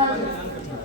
وبركاته.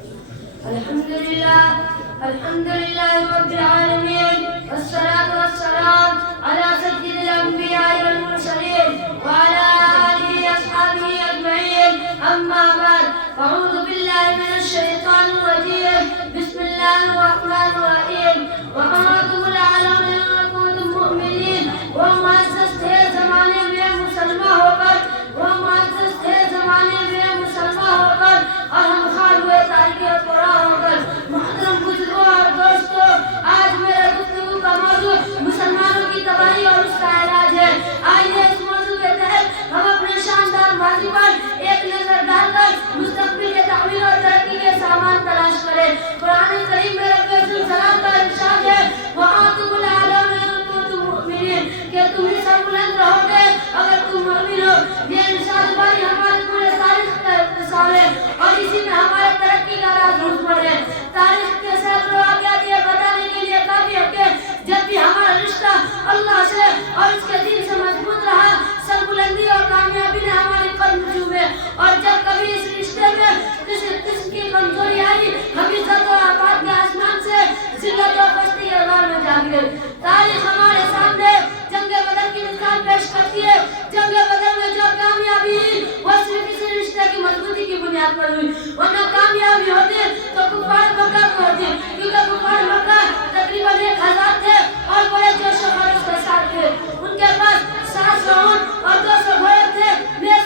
الحمد لله رب العالمين، والصلاة والسلام على سيد الأنبياء والمرسلين وعلى آله وأصحابه أجمعين. أما بعد، أعوذ بالله من الشيطان الرجيم. بسم الله الرحمن الرحيم. وأمركم العالم أن كنتم مؤمنين. وہ معزز تھے زمانے میں مسلمان ہو کر، وہ معزز تھے زمانے میں مسلمان ہو کر، اور ہم خار ہوئے تاریخ قرآن ہو کر. محترم بزرگوں اور دوستوں، آج میرے گفتگو کا موضوع مسلمانوں کی تباہی اور اس کا علاج ہے. آئیے اس موضوع کے تحت ہم اپنے شاندار ماضی پر ایک نظر ڈال کر مستقبل کے تحویل اور ترقی کے سامان تلاش کریں. قرآن کریم میں رب العزت کا ارشاد ہے، وَأَنْتُمُ الْأَعْلَوْنَ إِن كُنتُم مُؤْمِنِينَ، کہ تم ہی سربلند رہو گے اگر تم مومن ہو. یہ ارشاد باری ہماری پورے تاریخ کا اختصار ہے اور اسی میں ہمارے ترقی کا راز مضمر ہے. تاریخ کے سینکڑوں واقعات یہ بتانے کے لیے کافی ہے کہ جب بھی ہمارا رشتہ اللہ سے اور اس کے دین سے مضبوط رہا، سربلندی اور کامیابی نے ہمارے قدم چھوئے، اور جب کبھی اس رشتے میں کسی قسم کی کمزوری آئی، ہم عزت و آباد کے آسمان سے ذلت و پستی کے غار میں جا گئے. تاریخ ہمارے سامنے جنگ بدر کی مثال پیش کرتی ہے. جنگ بدر میں جو کامیابی ہوئی وہ صرف اسی رشتے کی مضبوطی کی بنیاد پر ہوئی، ورنہ کامیابی ہوتی تو کفار مکہ کو ہوتی، کیونکہ کفار مکہ تقریباً 1000 تھے اور بڑے جوش و خروش کے ساتھ تھے. ان کے پاس 700 اونٹ اور 200 گھوڑے تھے.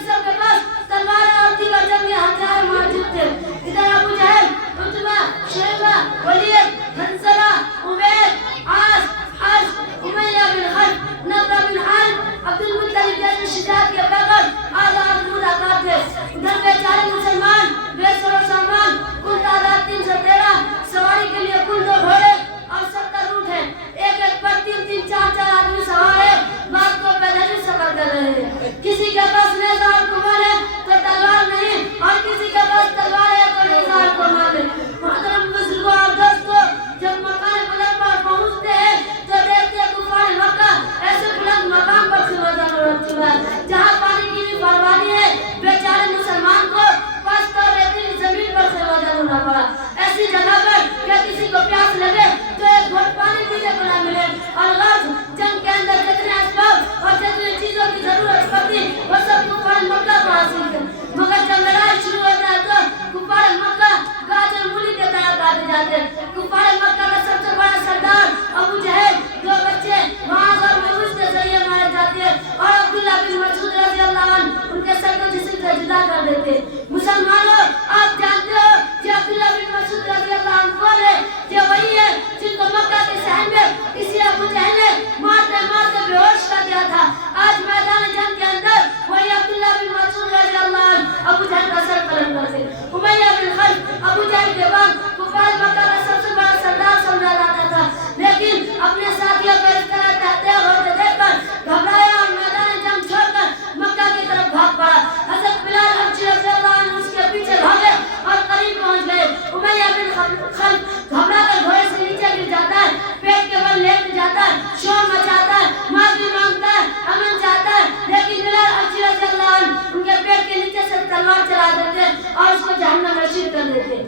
سب کے پاس تلواریں اور دیگر جنگی ہتھیار موجود تھے. ادھر ابو جہل، عتبہ، شیبہ، ولید، حنظلہ، عبید، عاص، حرب، امیہ بن خلف، نضر بن حارث، عبد المطلب جیسے شجاعت کے پیغام آزاد مداخلات تھے. ادھر بیچارے مسلمان بے سر و سامان، کل تعداد 313، سواری کے لیے کل 2 گھوڑے اور 70 اونٹ ہیں. ایک پر 3 4 آدمی سوار ہے. بات کو پیدل ہی سفر کر رہے ہیں. کسی کے پاس نیزہ اور کمان ہے تو تلوار نہیں، اور کسی کے پاس تلوار ہے تو نیزہ اور کمان ہے. محترم بزرگوں اور دوستوں، جب مکان بدر پر پہنچتے ہیں تو دیکھتے ہیں کفار مکہ ایسے بلند مقام پر خیمہ رکھ چکا ہے جہاں پانی کی بھی فراوانی ہے. بیچارے مسلمان کو پست اور ریتیلی زمین پر خیمہ ہونا پڑا، ایسی جگہ پر کہ کسی کو پیاس لگے تو ایک گھونٹ پانی پینے کو نہ ملے. اور غرض جنگ کے اندر جتنے اسباب اور جتنی چیزوں کی ضرورت پڑتی وہ سب کفار مکہ کو حاصل تھے. مگر جب لڑائی شروع ہوتا ہے تو کفار مکہ گاجر مولی کے طرح کاٹے جاتے ہیں. کفار مکہ کا سب سے بڑا سردار ابو جہل، 2 بچے معاذ اور موس کے ذریعے مارے جاتے ہیں، اور عبداللہ بن مسعود رضی اللہ عنہ ان کے سر کو جسم سے جدا کر دیتے. مسلمانوں، آپ جانتے ہو کہ عبداللہ بن مسعود رضی اللہ عنہ کون ہے؟ یہ وہی ہے جن کو مکہ کے صحن میں کسی ابو جہل نے مارتے مارتے بے ہوش کر دیا تھا. آج میدان جنگ کے اندر وہی عبداللہ بن مسعود رضی اللہ عنہ ابو جہل کا سر قلم کرتے. امیہ بن خلف ابو جہل کے بعد کفار مکہ کا سب سے بڑا سردار سمجھا جاتا تھا، لیکن اپنے ساتھیوں کو اس طرح تحتے ہوتے دیکھ کر گھبرایا اور میدان جنگ چھوڑ کر مکہ کی طرف بھاگ پڑا. حضرت بلال حبشی رضی اللہ عنہ اس کے پیچھے بھاگے اور قریب پہنچ گئے. امیہ بن خلف گھبرا کر گھوڑے سے نیچے گر جاتا ہے، پیٹ کے بل لیٹ جاتا ہے، شور مچاتا ہے، معافی مانگتا ہے، امن چاہتا ہے، لیکن بلال حبشی رضی اللہ عنہ ان کے پیٹ کے نیچے سے تلوار چلا دیتے اور اس کو جہنم رسید کر دیتے.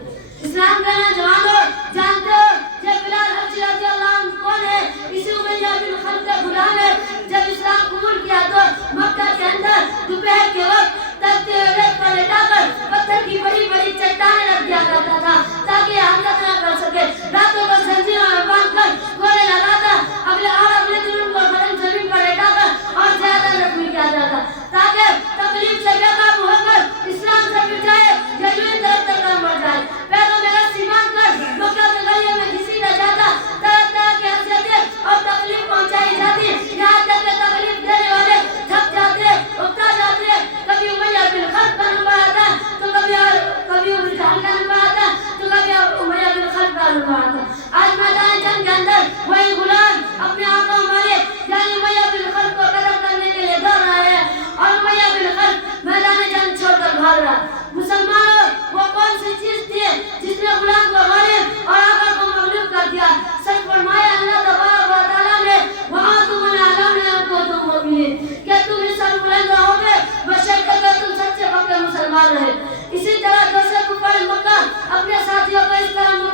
اسلام کا نوجوانوں، جانتے ہو یہ بلال حبشی رضی اللہ عنہ کون ہے؟ اسی امیہ بن خلف کا غلام ہے. جب اسلام قبول کیا تو مکہ کے اندر دوپہر کے وقت تختے ریت پر لٹا کر پتھر کی بڑی بڑی چٹانیں رکھ دیا کرتا تھا تاکہ حرکت نہ کر سکے. راتوں کو زنجیروں میں باندھ کر گولے لگاتا، اگلے دن ان کو گرم زمین پر لٹا کر اور زیادہ زخمی کیا جاتا تاکہ تکلیف سے بے قابو ہو کر اسلام سے پھر جائے یا یوں ہی طرف تک نہ مر جائے. پیروں میں رسی باندھ کر مکہ کے گلیوں میں گھسیٹا جاتا، طرح طرح کی اذیتیں اور تکلیف پہنچائی جاتی، یہاں تک کہ تکلیف دینے والے تھک جاتے، اکتا جاتے. کبھی امیہ بن خلف کا نمبر آتا تو کبھی ابو جہل کا نمبر آتا تو کبھی امیہ بن خلف کا نمبر آتا. آج میدان جنگ کے اندر وہی غلام اپنے آقا مالک یعنی امیہ بن خلف کو قتل کرنے کے لیے دوڑ رہے ہیں، اور امیہ بن خلف میدان جنگ چھوڑ کر بھاگ رہا. مسلمانوں، وہ کون سی چیز تھی جس نے غلام کو غالب اور آقا کو مغلوب کر دیا؟ سچ فرمایا اللہ تبارک و تعالیٰ نے، وَأَنْتُمُ الْأَعْلَوْنَ إِن كُنتُم مُؤْمِنِينَ، کہ تم ہی سربلند رہو گے بشرط کہ تم سچے پکے مسلمان رہے. اسی طرح دوسرے کفار مکہ اپنے ساتھیوں کو اس طرح